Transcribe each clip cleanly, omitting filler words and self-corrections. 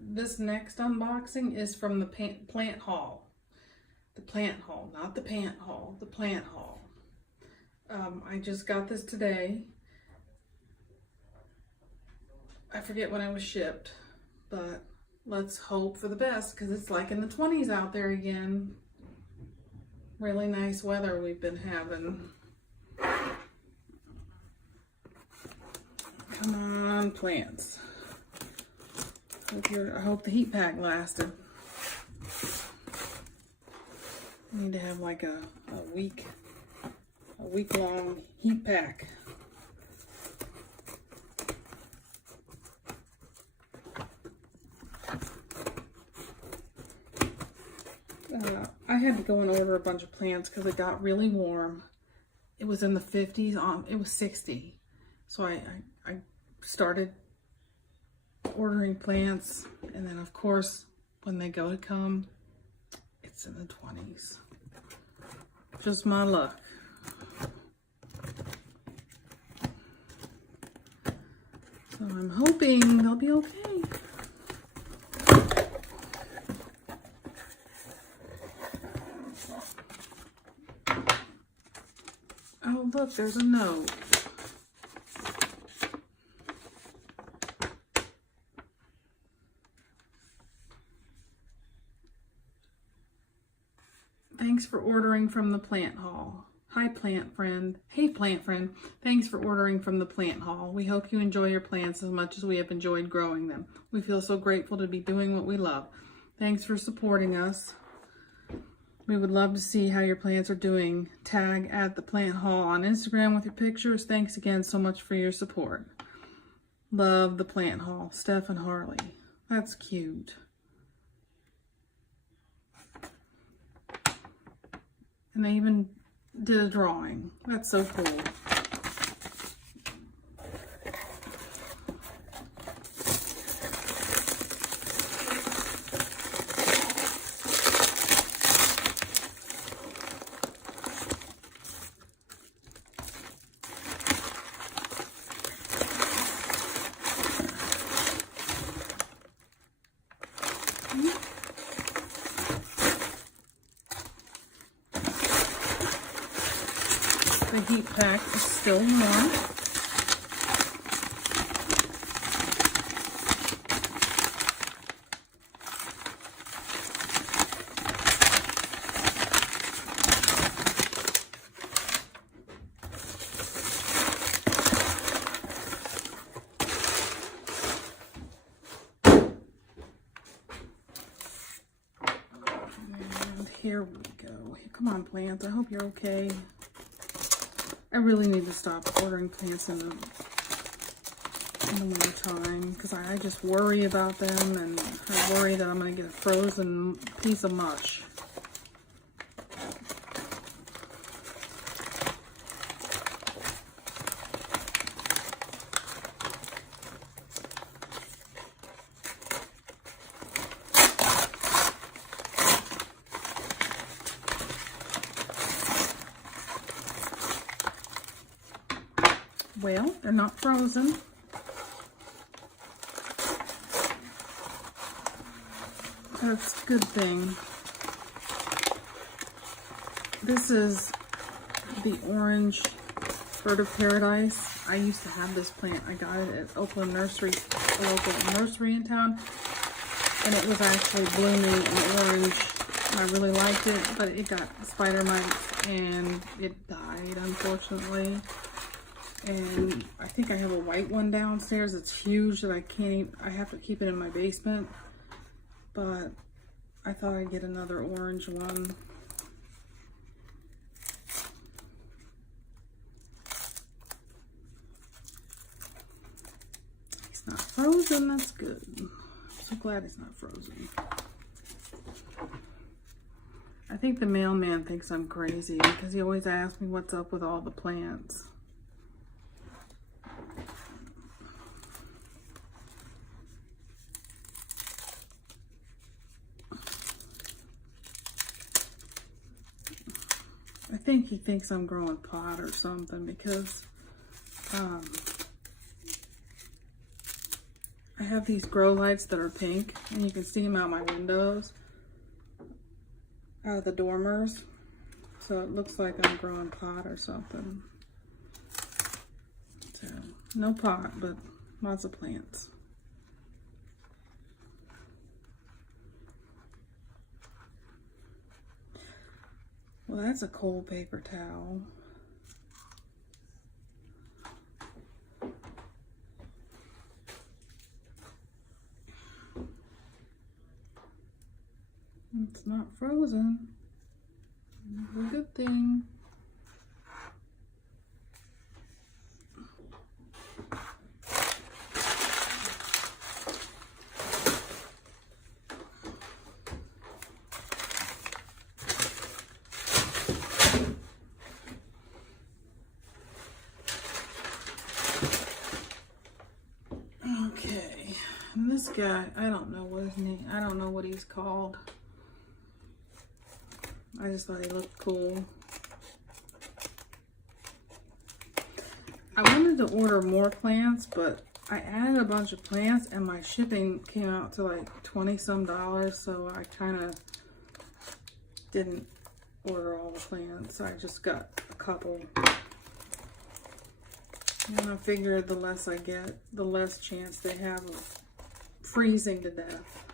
This next unboxing is from the plant haul. The plant haul, not the pant haul, the plant haul. I just got this today. I forget when it was shipped, but let's hope for the best because it's like in the 20s out there again. Really nice weather we've been having. Come on, plants. I hope the heat pack lasted. I need to have like a week long heat pack. I had to go and order a bunch of plants because it got really warm. It was in the 50s, it was 60. So I started ordering plants, and then of course when they go to come, it's in the 20s. Just my luck. So I'm hoping they'll be okay. Oh look, there's a note. Thanks for ordering from the plant haul. Hi plant friend. Hey plant friend. Thanks for ordering from the plant haul. We hope you enjoy your plants as much as we have enjoyed growing them. We feel so grateful to be doing what we love. Thanks for supporting us. We would love to see how your plants are doing. Tag at the plant haul on Instagram with your pictures. Thanks again so much for your support. Love the plant haul. Steph and Harley. That's cute. And they even did a drawing. That's so cool. The heat pack is still warm. And here we go. Come on, plants. I hope you're okay. I really need to stop ordering plants in the winter time because I just worry about them, and I worry that I'm going to get a frozen piece of mush. Well, they're not frozen. That's a good thing. This is the orange bird of paradise. I used to have this plant. I got it at Oakland Nursery, a local nursery in town. And it was actually blooming in orange. And I really liked it, but it got spider mites and it died, unfortunately. And I think I have a white one downstairs. It's huge that I have to keep it in my basement. But I thought I'd get another orange one. He's not frozen, that's good. I'm so glad he's not frozen. I think the mailman thinks I'm crazy because he always asks me what's up with all the plants. I think he thinks I'm growing pot or something because I have these grow lights that are pink, and you can see them out my windows, out of the dormers. So it looks like I'm growing pot or something. So, no pot, but lots of plants. Well, that's a cold paper towel. It's not frozen. That's a good thing. Okay, and this guy, I don't know what his name, I don't know what he's called. I just thought he looked cool. I wanted to order more plants, but I added a bunch of plants and my shipping came out to like $20 some, so I kind of didn't order all the plants. I just got a couple. And I figured the less I get, the less chance they have of freezing to death.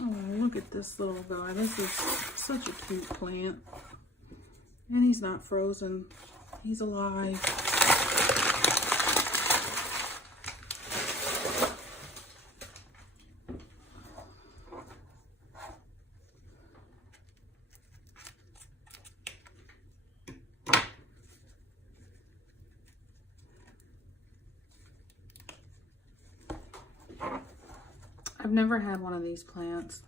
Oh, look at this little guy. This is such a cute plant. And he's not frozen. He's alive. I've never had one of these plants.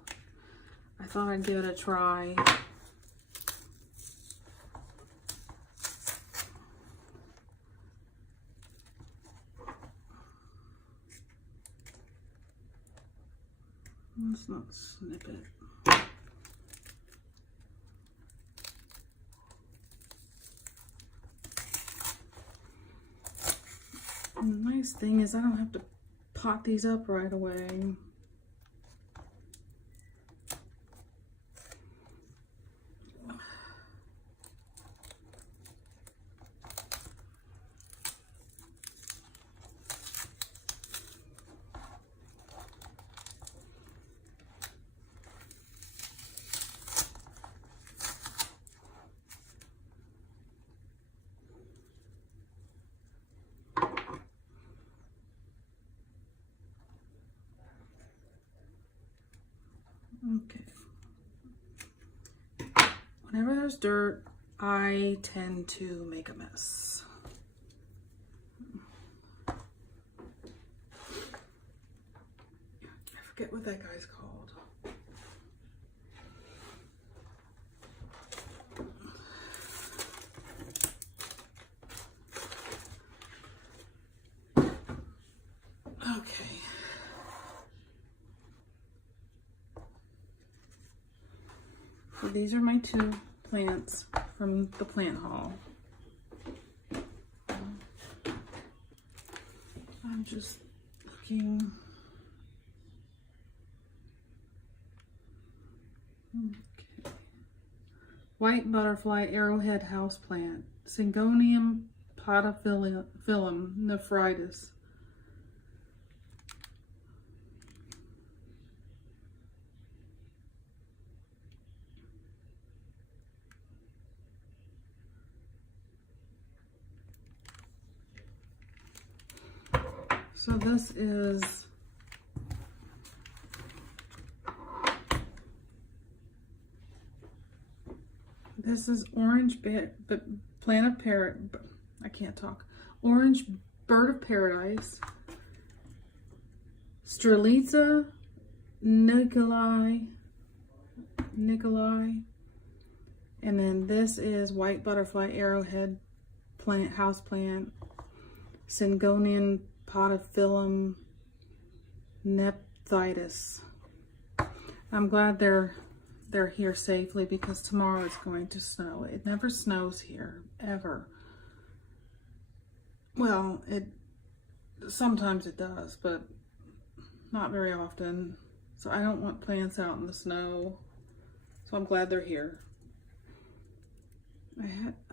I thought I'd give it a try. Let's not snip it. And the nice thing is I don't have to pot these up right away. Okay. Whenever there's dirt, I tend to make a mess. I forget what that guy's called. Okay. So these are my two plants from the plant haul. I'm just looking. Okay. White butterfly arrowhead houseplant, Syngonium podophyllum nephritis. So this is This is orange but plant of parrot. I can't talk. Orange bird of paradise. Strelitzia Nikolai. And then this is white butterfly arrowhead plant, house plant. Syngonian podophyllum nephthydus. I'm glad they're here safely because tomorrow it's going to snow. It never snows here, ever. Well, sometimes it does, but not very often. So I don't want plants out in the snow. So I'm glad they're here.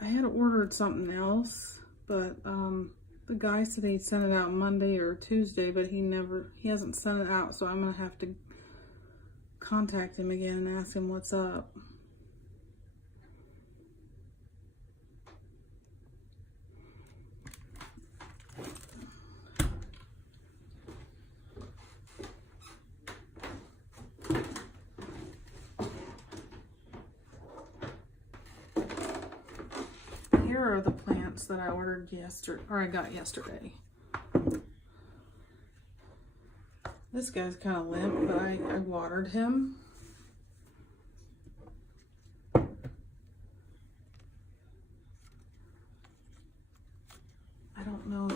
I had ordered something else, but the guy said he'd send it out Monday or Tuesday, but he hasn't sent it out, so I'm gonna have to contact him again and ask him what's up. Here are the plants that I ordered yesterday, or I got yesterday. This guy's kind of limp, but I watered him. I don't know.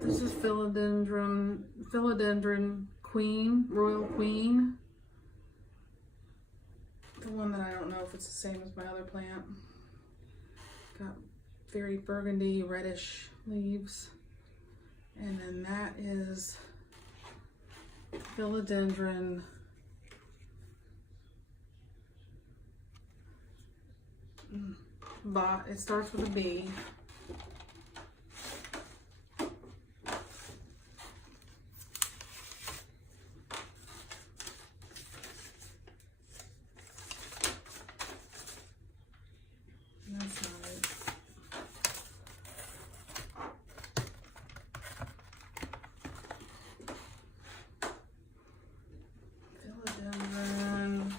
This is Philodendron Queen, Royal Queen. The one that I don't know if it's the same as my other plant. Got very burgundy, reddish leaves. And then that is Philodendron it starts with a B. That's not it. Philodendron.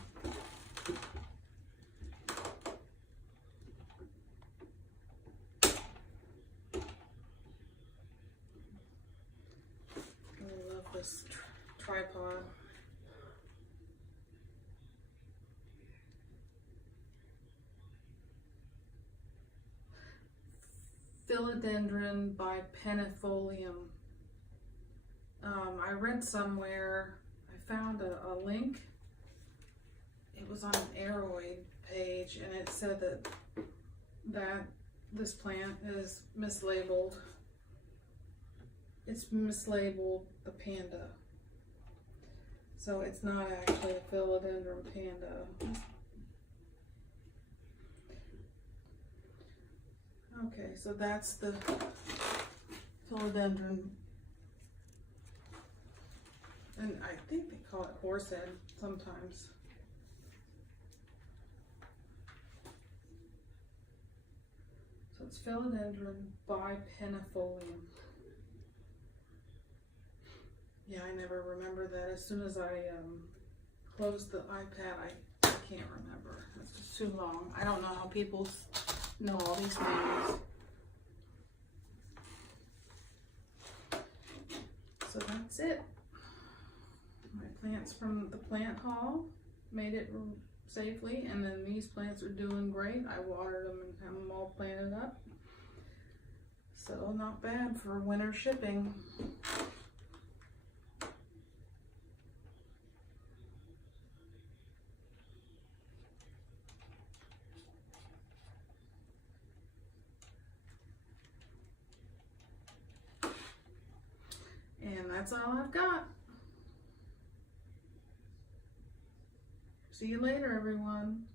I love this tripod. Philodendron bipennifolium. I read somewhere, I found a link. It was on an Aroid page, and it said that this plant is mislabeled. It's mislabeled the panda. So it's not actually a Philodendron panda. Okay, so that's the Philodendron, and I think they call it horsehead sometimes. So it's Philodendron bipennifolium. Yeah, I never remember that. As soon as I closed the iPad, I can't remember. It's just too long. I don't know how people know all these names. So that's it. My plants from the plant haul made it safely, and then these plants are doing great. I watered them and have them all planted up. So not bad for winter shipping. And that's all I've got. See you later, everyone.